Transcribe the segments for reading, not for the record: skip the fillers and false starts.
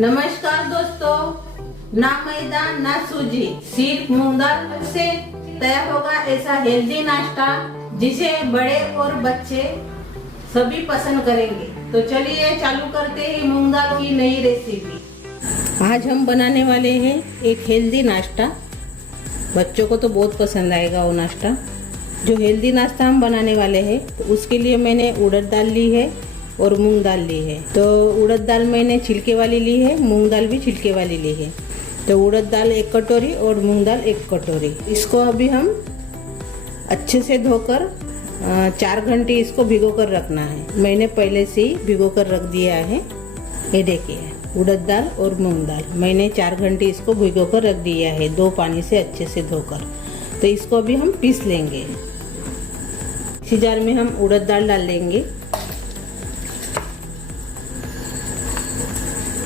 नमस्कार दोस्तों, ना मैदा ना सूजी, सिर्फ मूंग दाल से तैयार होगा ऐसा हेल्दी नाश्ता जिसे बड़े और बच्चे सभी पसंद करेंगे। तो चलिए चालू करते हैं मूंग दाल की नई रेसिपी। आज हम बनाने वाले हैं एक हेल्दी नाश्ता। बच्चों को तो बहुत पसंद आएगा वो नाश्ता। जो हेल्दी नाश्ता हम बनाने वाले हैं तो उसके लिए मैंने उड़द दाल ली है और मूंग दाल ली है। तो उड़द दाल मैंने छिलके वाली ली है, मूंग दाल भी छिलके वाली ली है। तो उड़द दाल 1 कटोरी और मूंग दाल 1 कटोरी। इसको अभी हम अच्छे से धोकर 4 घंटे इसको भिगो कर रखना है। मैंने पहले से ही भिगो कर रख दिया है। ये देखिए, उड़द दाल और मूंग दाल मैंने 4 घंटे इसको भिगो कर रख दिया है, 2 पानी से अच्छे से धोकर। तो इसको अभी हम पीस लेंगे। इसी जार में हम उड़द दाल डाल लेंगे।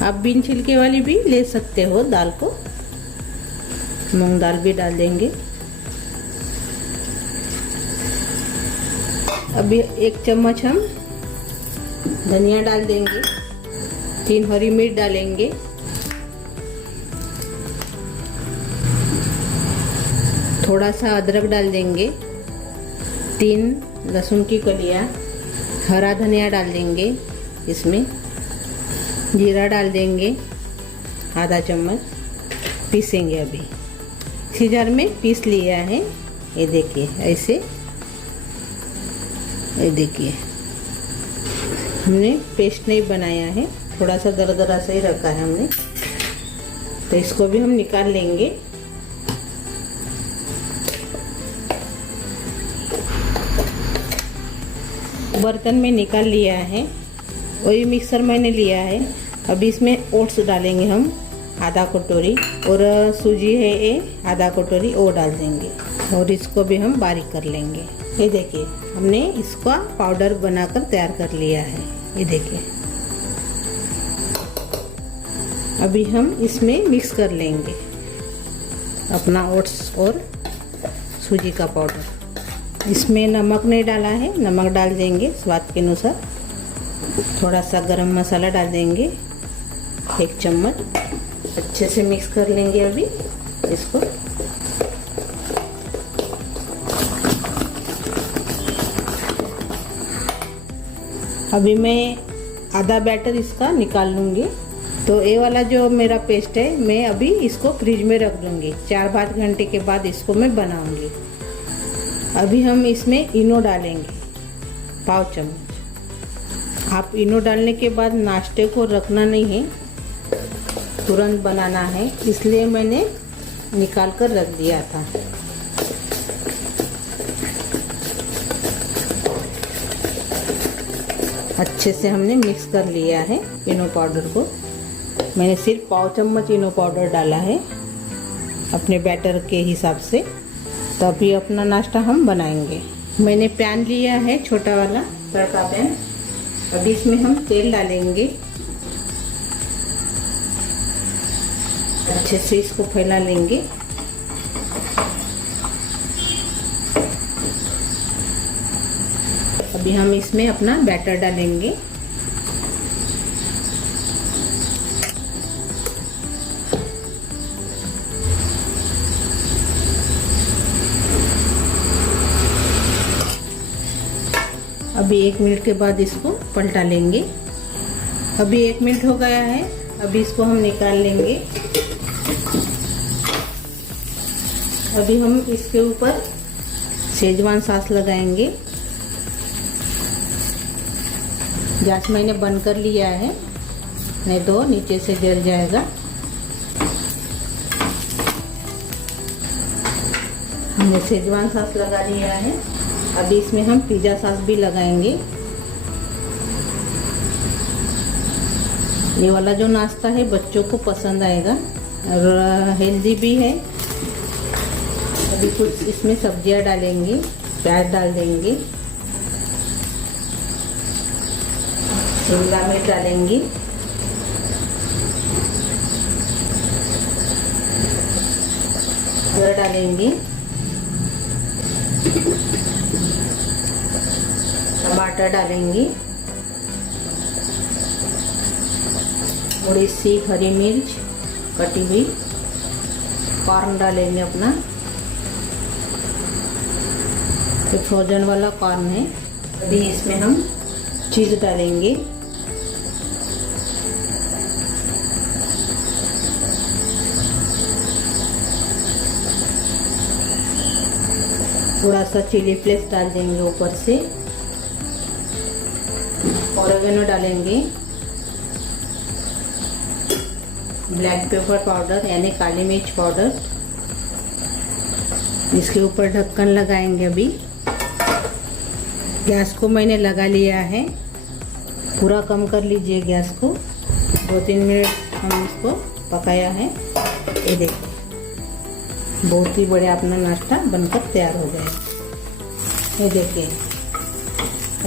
आप बिन छिलके वाली भी ले सकते हो दाल को। मूंग दाल भी डाल देंगे। अभी 1 चम्मच हम धनिया डाल देंगे, 3 हरी मिर्च डालेंगे, थोड़ा सा अदरक डाल देंगे, 3 लहसुन की कलियां, हरा धनिया डाल देंगे, इसमें जीरा डाल देंगे, आधा चम्मच। पीसेंगे अभी। इसी जार में पीस लिया है। ये देखिए ऐसे, ये देखिए हमने पेस्ट नहीं बनाया है, थोड़ा सा दरदरा सा ही रखा है हमने। तो इसको भी हम निकाल लेंगे। बर्तन में निकाल लिया है। वही मिक्सर मैंने लिया है। अभी इसमें ओट्स डालेंगे हम आधा कटोरी, और सूजी है ये आधा कटोरी, वो डाल देंगे और इसको भी हम बारीक कर लेंगे। ये देखिए हमने इसका पाउडर बनाकर तैयार कर लिया है। ये देखिए अभी हम इसमें मिक्स कर लेंगे अपना ओट्स और सूजी का पाउडर। इसमें नमक नहीं डाला है, नमक डाल देंगे स्वाद के अनुसार। थोड़ा सा गरम मसाला डाल देंगे 1 चम्मच। अच्छे से मिक्स कर लेंगे अभी इसको। अभी मैं आधा बैटर इसका निकाल लूँगी। तो ये वाला जो मेरा पेस्ट है, मैं अभी इसको फ्रिज में रख दूँगी। 4-5 घंटे के बाद इसको मैं बनाऊँगी। अभी हम इसमें इनो डालेंगे 1/2 चम्मच। आप इनो डालने के बाद नाश्ते को रखना नहीं है, तुरंत बनाना है, इसलिए मैंने निकाल कर रख दिया था। अच्छे से हमने मिक्स कर लिया है इनो पाउडर को। मैंने सिर्फ 1/2 चम्मच इनो पाउडर डाला है अपने बैटर के हिसाब से। तभी अपना नाश्ता हम बनाएंगे। मैंने पैन लिया है, छोटा वाला तड़का पैन। अभी इसमें हम तेल डालेंगे। अच्छे से इसको फैला लेंगे। अभी हम इसमें अपना बैटर डालेंगे। अभी 1 मिनट के बाद इसको पलटा लेंगे। अभी 1 मिनट हो गया है। अभी इसको हम निकाल लेंगे। अभी हम इसके ऊपर शेजवान सॉस लगाएंगे। गैस मैंने बंद कर लिया है, नहीं तो नीचे से जल जाएगा। हमने शेजवान सॉस लगा लिया है। अभी इसमें हम पिज़्ज़ा सॉस भी लगाएंगे। ये वाला जो नाश्ता है बच्चों को पसंद आएगा और हेल्दी भी है। अभी कुछ इसमें सब्जियां डालेंगे, प्याज डाल देंगे, शिमला मिर्च डालेंगे, गाजर डालेंगे, टमाटर डालेंगे, थोड़ी सी हरी मिर्च कटी हुई, कॉर्न डालेंगे अपना, ये फ्रोजन वाला कॉर्न है। अभी इसमें हम चीज़ डालेंगे, थोड़ा सा चिली फ्लेक्स डाल देंगे ऊपर से, ऑरिगेनो डालेंगे, ब्लैक पेपर पाउडर यानी काली मिर्च पाउडर। इसके ऊपर ढक्कन लगाएंगे। अभी गैस को मैंने लगा लिया है, पूरा कम कर लीजिए गैस को। 2-3 मिनट हम इसको पकाया है। ये देखिए बहुत ही बढ़िया अपना नाश्ता बनकर तैयार हो गया है। ये देखिए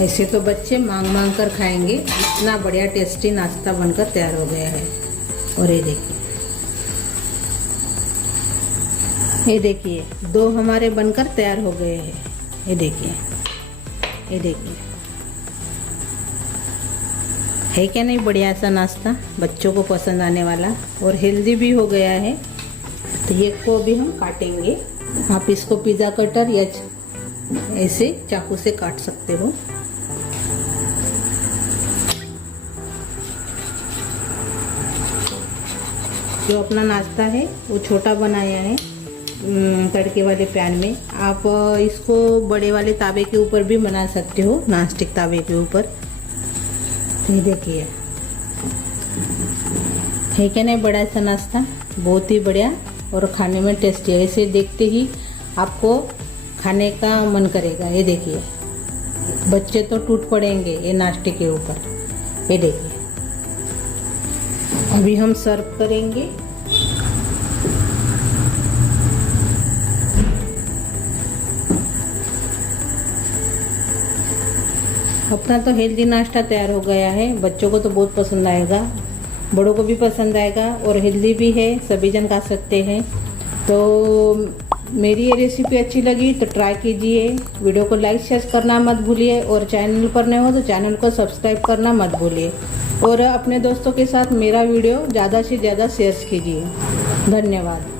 ऐसे तो बच्चे मांग मांग कर खाएंगे, इतना बढ़िया टेस्टी नाश्ता बनकर तैयार हो गया है। और ये देखिए 2 हमारे बनकर तैयार हो गए हैं। ये देखिए है क्या नहीं बढ़िया ऐसा नाश्ता, बच्चों को पसंद आने वाला और हेल्दी भी हो गया है। तो ये को भी हम काटेंगे। आप इसको पिज़्ज़ा कटर या ऐसे चाकू से काट सकते हो। जो अपना नाश्ता है वो छोटा बनाया है तड़के वाले पैन में। आप इसको बड़े वाले तावे के ऊपर भी बना सकते हो, नॉनस्टिक तावे के ऊपर। ये देखिए है क्या नहीं बड़ा सा नाश्ता, बहुत ही बढ़िया और खाने में टेस्टी है। इसे देखते ही आपको खाने का मन करेगा। ये देखिए बच्चे तो टूट पड़ेंगे ये नाश्ते के ऊपर। ये देखिए अभी हम सर्व करेंगे। अपना तो हेल्दी नाश्ता तैयार हो गया है। बच्चों को तो बहुत पसंद आएगा, बड़ों को भी पसंद आएगा और हेल्दी भी है, सभी जन खा सकते हैं। तो मेरी ये रेसिपी अच्छी लगी तो ट्राई कीजिए। वीडियो को लाइक शेयर करना मत भूलिए और चैनल पर नए हो तो चैनल को सब्सक्राइब करना मत भूलिए और अपने दोस्तों के साथ मेरा वीडियो ज़्यादा से ज़्यादा शेयर कीजिए। धन्यवाद।